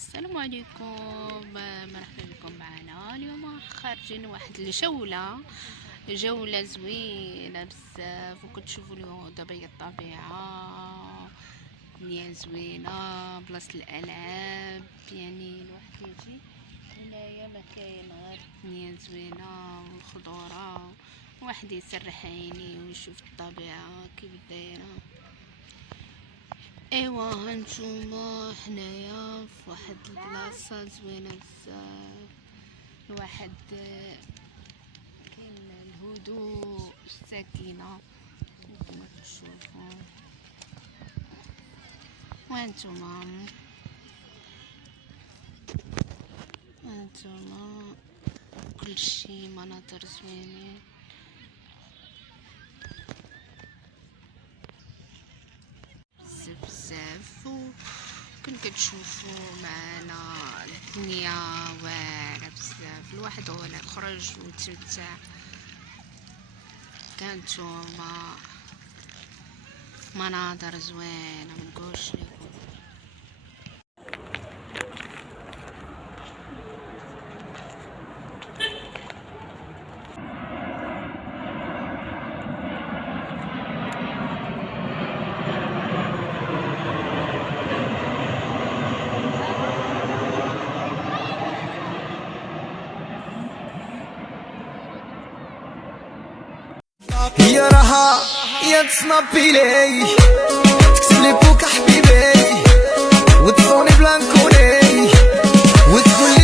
السلام عليكم. مرحبا بكم معنا. اليوم خارجين واحد جولة زوينة بزاف، وكتشوفوا اليوم دابا هي الطبيعة دنيا زوينة، بلاصة الألعاب. يعني الواحد يجي هنايا ما كاين غير دنيا زوينة والخضرة، واحد يسرح عينيه ويشوف الطبيعة كيف دايرة. ايوا هانتوما حنايا فواحد البلاصه زوينه بزاف، الواحد كاين الهدوء السكينه كما تشوفوا. وانتوما كلشي مناظر زوينين بزاف، وكن كتشوفوا معنا الدنيا واعره بزاف. الواحد هو اللي خرج وتمتع. كانتوما مناظر زوينه منقولش لكم. هي راها يا تصنبي لي تكتب لي بوك حبيبي وتصوني بلا نكوني وتقول